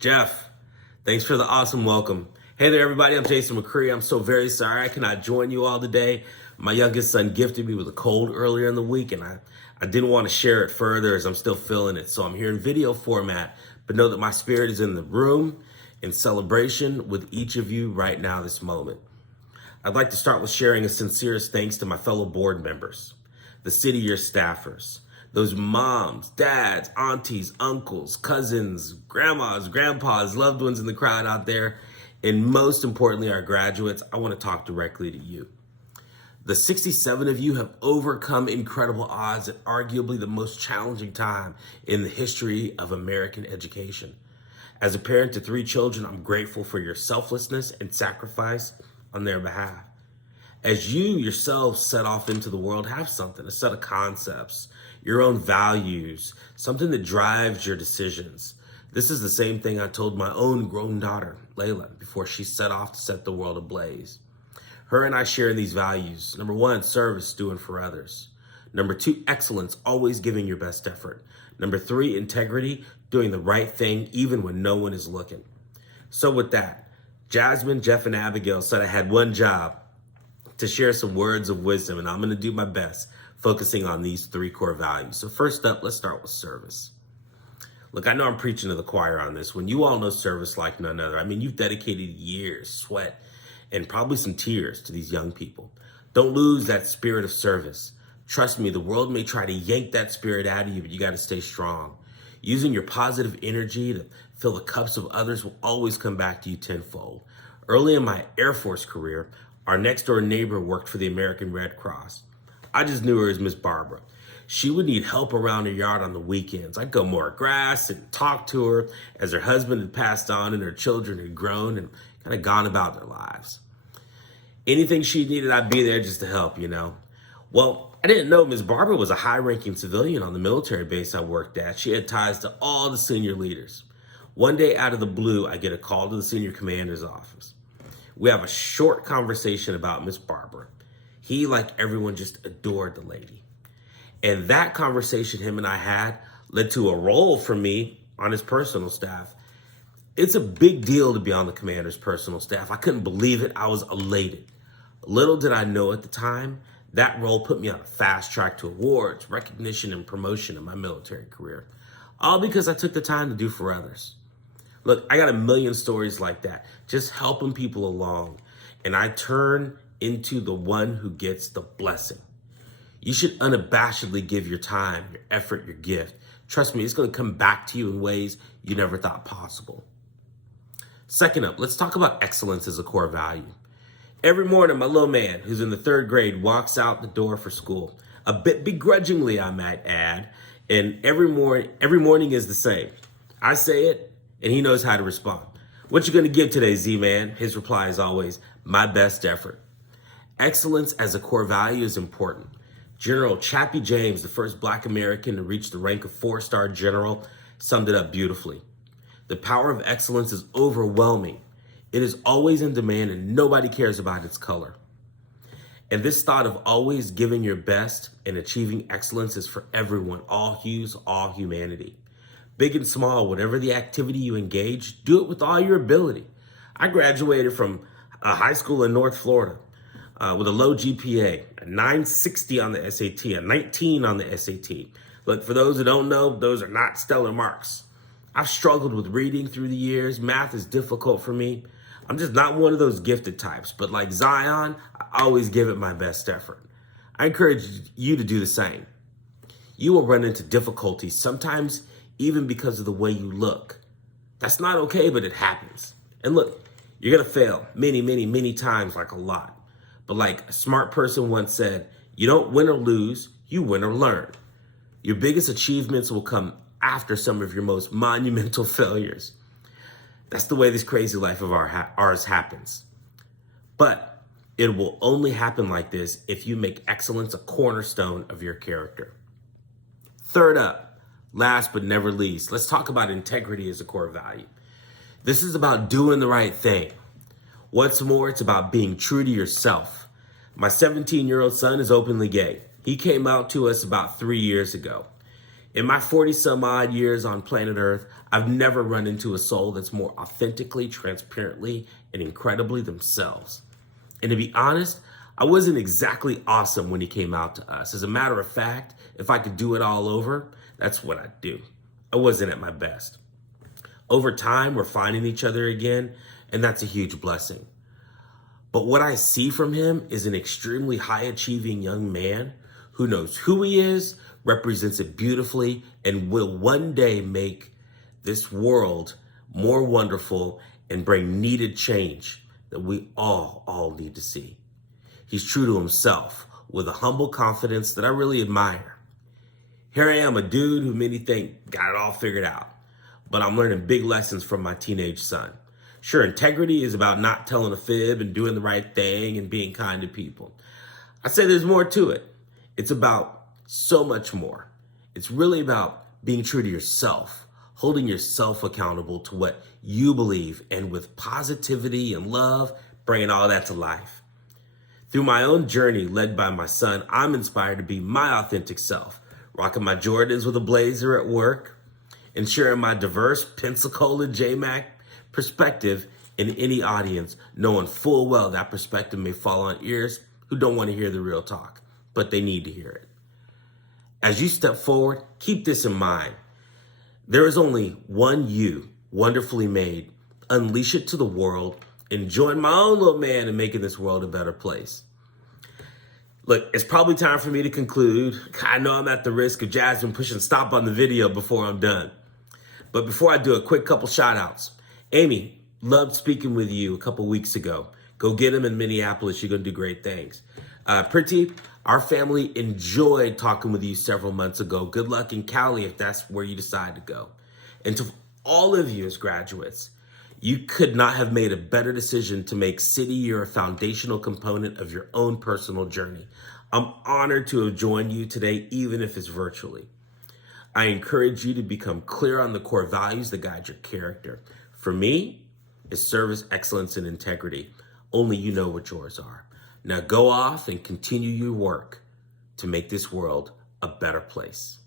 Jeff, thanks for the awesome welcome. Hey there, everybody. I'm Jason McCree. I'm so very sorry I cannot join you all today. My youngest son gifted me with a cold earlier in the week, and I didn't want to share it further as I'm still feeling it. So I'm here in video format, but know that my spirit is in the room in celebration with each of you right now, this moment. I'd like to start with sharing a sincerest thanks to my fellow board members, the City Year staffers, those moms, dads, aunties, uncles, cousins, grandmas, grandpas, loved ones in the crowd out there, and most importantly, our graduates. I want to talk directly to you. The 67 of you have overcome incredible odds at arguably the most challenging time in the history of American education. As a parent to 3 children, I'm grateful for your selflessness and sacrifice on their behalf. As you yourselves set off into the world, have something, a set of concepts, your own values, something that drives your decisions. This is the same thing I told my own grown daughter, Layla, before she set off to set the world ablaze. Her and I share these values. Number 1, service, doing for others. Number 2, excellence, always giving your best effort. Number 3, integrity, doing the right thing even when no one is looking. So with that, Jasmine, Jeff, and Abigail said I had one job: to share some words of wisdom, and I'm going to do my best focusing on these 3 core values. So first up, let's start with service. Look, I know I'm preaching to the choir on this. When you all know service like none other, I mean, you've dedicated years, sweat, and probably some tears to these young people. Don't lose that spirit of service. Trust me, the world may try to yank that spirit out of you, but you got to stay strong. Using your positive energy to fill the cups of others will always come back to you tenfold. Early in my Air Force career, our next door neighbor worked for the American Red Cross. I just knew her as Miss Barbara. She would need help around her yard on the weekends. I'd go mow her grass and talk to her as her husband had passed on and her children had grown and kind of gone about their lives. Anything she needed, I'd be there just to help, you know. Well, I didn't know Miss Barbara was a high-ranking civilian on the military base I worked at. She had ties to all the senior leaders. One day out of the blue, I get a call to the senior commander's office. We have a short conversation about Miss Barbara. He, like everyone, just adored the lady. And that conversation him and I had led to a role for me on his personal staff. It's a big deal to be on the commander's personal staff. I couldn't believe it. I was elated. Little did I know at the time, that role put me on a fast track to awards, recognition, and promotion in my military career. All because I took the time to do for others. Look, I got a million stories like that, just helping people along. And I turn into the one who gets the blessing. You should unabashedly give your time, your effort, your gift. Trust me, it's going to come back to you in ways you never thought possible. Second up, let's talk about excellence as a core value. Every morning, my little man, who's in the 3rd grade, walks out the door for school, a bit begrudgingly, I might add, and every morning is the same. I say it, and he knows how to respond. What you going to give today, Z-Man? His reply is always, my best effort. Excellence as a core value is important. General Chappie James, the first Black American to reach the rank of 4-star general, summed it up beautifully. The power of excellence is overwhelming. It is always in demand and nobody cares about its color. And this thought of always giving your best and achieving excellence is for everyone, all hues, all humanity. Big and small, whatever the activity you engage, do it with all your ability. I graduated from a high school in North Florida with a low GPA, a 960 on the SAT, a 19 on the SAT. Look, for those who don't know, those are not stellar marks. I've struggled with reading through the years. Math is difficult for me. I'm just not one of those gifted types, but like Zion, I always give it my best effort. I encourage you to do the same. You will run into difficulties, sometimes even because of the way you look. That's not okay, but it happens. And look, you're gonna fail many, many, many times, like a lot. But like a smart person once said, you don't win or lose, you win or learn. Your biggest achievements will come after some of your most monumental failures. That's the way this crazy life of ours happens. But it will only happen like this if you make excellence a cornerstone of your character. Third up, last but never least, let's talk about integrity as a core value. This is about doing the right thing. What's more, it's about being true to yourself. My 17-year-old son is openly gay. He came out to us about 3 years ago. In my 40 some odd years on planet Earth, I've never run into a soul that's more authentically, transparently, and incredibly themselves. And to be honest, I wasn't exactly awesome when he came out to us. As a matter of fact, if I could do it all over, that's what I'd do. I wasn't at my best. Over time, we're finding each other again, and that's a huge blessing. But what I see from him is an extremely high-achieving young man who knows who he is, represents it beautifully, and will one day make this world more wonderful and bring needed change that we all need to see. He's true to himself with a humble confidence that I really admire. Here I am, a dude who many think got it all figured out, but I'm learning big lessons from my teenage son. Sure, integrity is about not telling a fib and doing the right thing and being kind to people. I say there's more to it. It's about so much more. It's really about being true to yourself, holding yourself accountable to what you believe, and with positivity and love, bringing all that to life. Through my own journey led by my son, I'm inspired to be my authentic self, rocking my Jordans with a blazer at work, and sharing my diverse Pensacola J-Mac perspective in any audience, knowing full well that perspective may fall on ears who don't want to hear the real talk, but they need to hear it. As you step forward, keep this in mind. There is only one you, wonderfully made. Unleash it to the world and join my own little man in making this world a better place. Look, it's probably time for me to conclude. I know I'm at the risk of Jasmine pushing stop on the video before I'm done. But before I do, a quick couple shout outs. Amy, loved speaking with you a couple weeks ago. Go get him in Minneapolis. You're going to do great things. Priti, our family enjoyed talking with you several months ago. Good luck in Cali if that's where you decide to go. And to all of you as graduates, you could not have made a better decision to make City Year a foundational component of your own personal journey. I'm honored to have joined you today, even if it's virtually. I encourage you to become clear on the core values that guide your character. For me, it's service, excellence, and integrity. Only you know what yours are. Now go off and continue your work to make this world a better place.